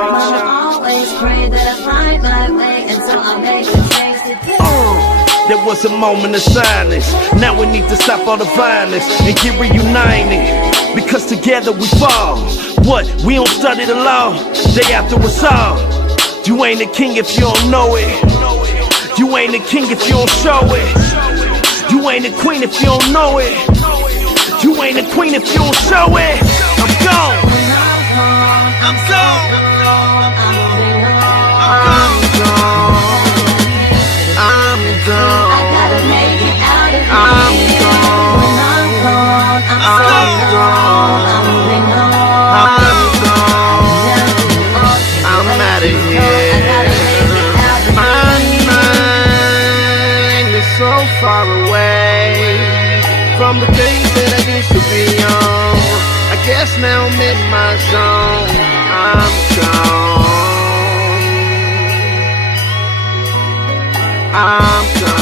Mama always prayed that I find my way, and so I make mistakes today. There was a moment of silence. Now we need to stop all the violence and get reunited, because together we fall. What? We don't study the law. Day after us all. You ain't a king if you don't know it. You ain't a king if you don't show it. You ain't a queen if you don't know it. You ain't a queen if you don't show it. I'm gone. I'm gone. I'm gone. I'm gone. I gotta make it out of here. I'm gone. When I'm gone, I'm so gone. I'm moving on. I'm gone. I'm out of here. I gotta make it out of My mind is so far away from the things that I used to be on. I guess now I'm in my zone. I'm gone. I'm gone.